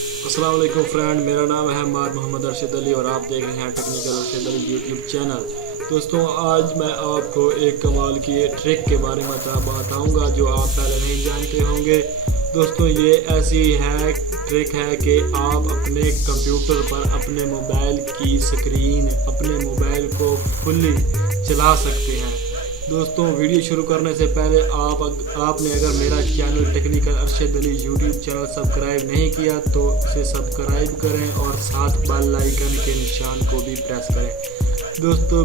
अस्सलाम वालेकुम फ्रेंड, मेरा नाम है मोहम्मद अरशद अली और आप देख रहे हैं technical Arshad Ali YouTube channel. दोस्तों, आज मैं आपको एक कमाल की ट्रिक के बारे में बताऊंगा जो आप पहले नहीं जानते होंगे। दोस्तों, ये ऐसी है ट्रिक है कि आप अपने कंप्यूटर पर अपने मोबाइल की स्क्रीन, अपने मोबाइल को फुल्ली चला सकते हैं। दोस्तों, वीडियो शुरू करने से पहले आपने अगर मेरा channel technical Arshad Ali YouTube channel subscribe नहीं किया तो इसे सब्सक्राइब करें और साथ बेल आइकन के निशान को भी प्रेस करें। दोस्तों,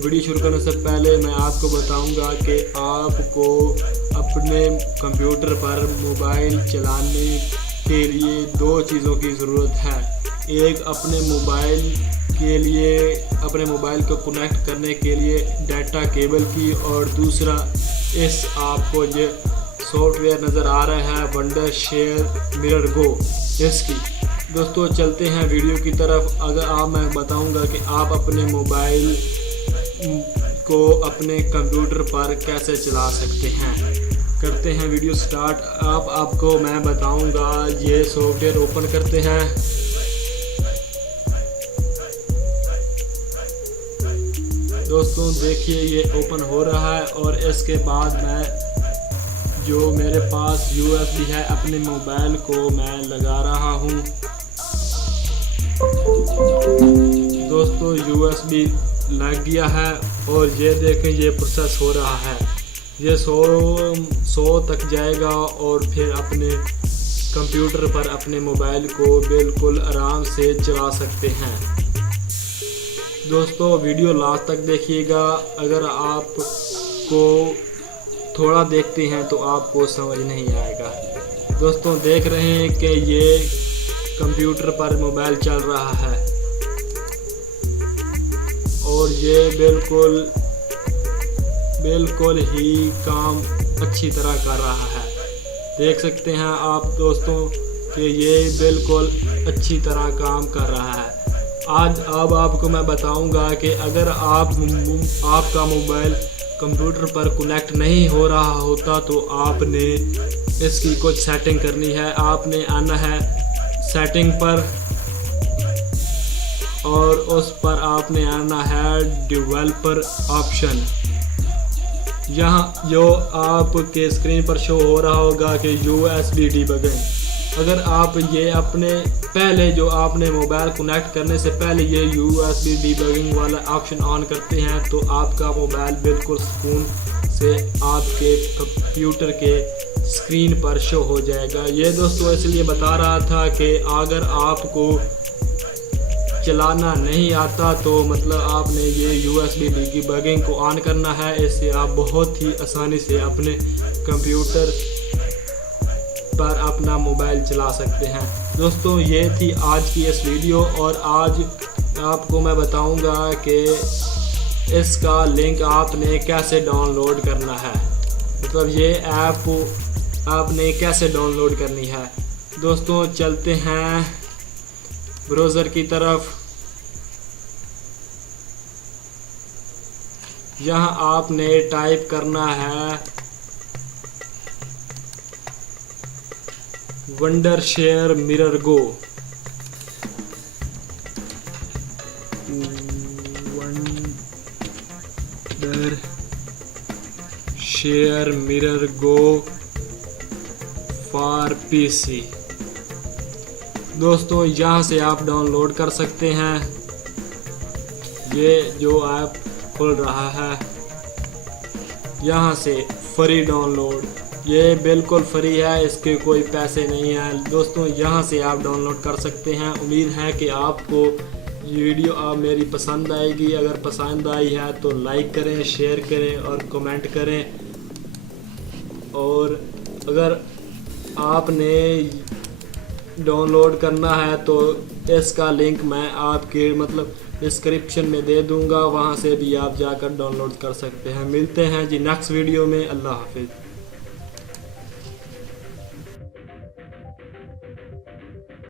वीडियो शुरू करने से पहले मैं आपको बताऊंगा कि आपको अपने कंप्यूटर पर मोबाइल चलाने के लिए दो चीज़ों की ज़रूरत है। एक अपने मोबाइल को कनेक्ट करने के लिए डाटा केबल की, और दूसरा इस आपको ये सॉफ्टवेयर नज़र आ रहा है वंडर शेयर मिरर गो, इसकी। दोस्तों, चलते हैं वीडियो की तरफ। मैं बताऊंगा कि आप अपने मोबाइल को अपने कंप्यूटर पर कैसे चला सकते हैं। करते हैं वीडियो स्टार्ट। आपको मैं बताऊंगा, ये सॉफ्टवेयर ओपन करते हैं। दोस्तों, देखिए ये ओपन हो रहा है और इसके बाद जो मेरे पास USB है अपने मोबाइल को मैं लगा रहा हूँ। दोस्तों, USB लग गया है और ये देखें ये प्रोसेस हो रहा है। ये 100 तक जाएगा और फिर अपने कंप्यूटर पर अपने मोबाइल को बिल्कुल आराम से चला सकते हैं। दोस्तों, वीडियो लास्ट तक देखिएगा। अगर आपको थोड़ा देखते हैं तो आपको समझ नहीं आएगा। दोस्तों, देख रहे हैं कि ये कंप्यूटर पर मोबाइल चल रहा है और ये बिल्कुल ही काम अच्छी तरह कर रहा है। देख सकते हैं आप दोस्तों कि ये बिल्कुल अच्छी तरह काम कर रहा है। अब आपको मैं बताऊंगा कि अगर आपका मोबाइल कंप्यूटर पर कनेक्ट नहीं हो रहा होता तो आपने इसकी कुछ सेटिंग करनी है। आपने आना है सेटिंग पर और उस पर आपने आना है डेवलपर ऑप्शन। यहाँ जो आपके स्क्रीन पर शो हो रहा होगा कि USB डिबगिंग। अगर आप ये जो आपने मोबाइल कनेक्ट करने से पहले ये USB डिबगिंग वाला ऑप्शन ऑन करते हैं तो आपका मोबाइल बिल्कुल सुकून से आपके कंप्यूटर के स्क्रीन पर शो हो जाएगा। ये दोस्तों इसलिए बता रहा था कि अगर आपको चलाना नहीं आता तो मतलब आपने ये USB डिबगिंग को ऑन करना है। इससे आप बहुत ही आसानी से अपने कंप्यूटर पर अपना मोबाइल चला सकते हैं। दोस्तों, ये थी आज की इस वीडियो और आज आपको मैं बताऊंगा कि इसका लिंक आपने कैसे डाउनलोड करना है, मतलब ये ऐप आपने कैसे डाउनलोड करनी है। दोस्तों, चलते हैं ब्राउज़र की तरफ। यहाँ आपने टाइप करना है wonder share mirror go. Wonder share mirror go for PC। दोस्तों, यहाँ से आप डाउनलोड कर सकते हैं। ये जो ऐप खुल रहा है यहाँ से फ्री डाउनलोड, ये बिल्कुल फ्री है, इसके कोई पैसे नहीं हैं। दोस्तों, यहाँ से आप डाउनलोड कर सकते हैं। उम्मीद है कि आपको ये वीडियो मेरी पसंद आएगी। अगर पसंद आई है तो लाइक करें, शेयर करें और कमेंट करें। और अगर आपने डाउनलोड करना है तो इसका लिंक मैं आपके डिस्क्रिप्शन में दे दूंगा, वहां से भी आप जाकर डाउनलोड कर सकते हैं। मिलते हैं जी नेक्स्ट वीडियो में। अल्लाह हाफिज़।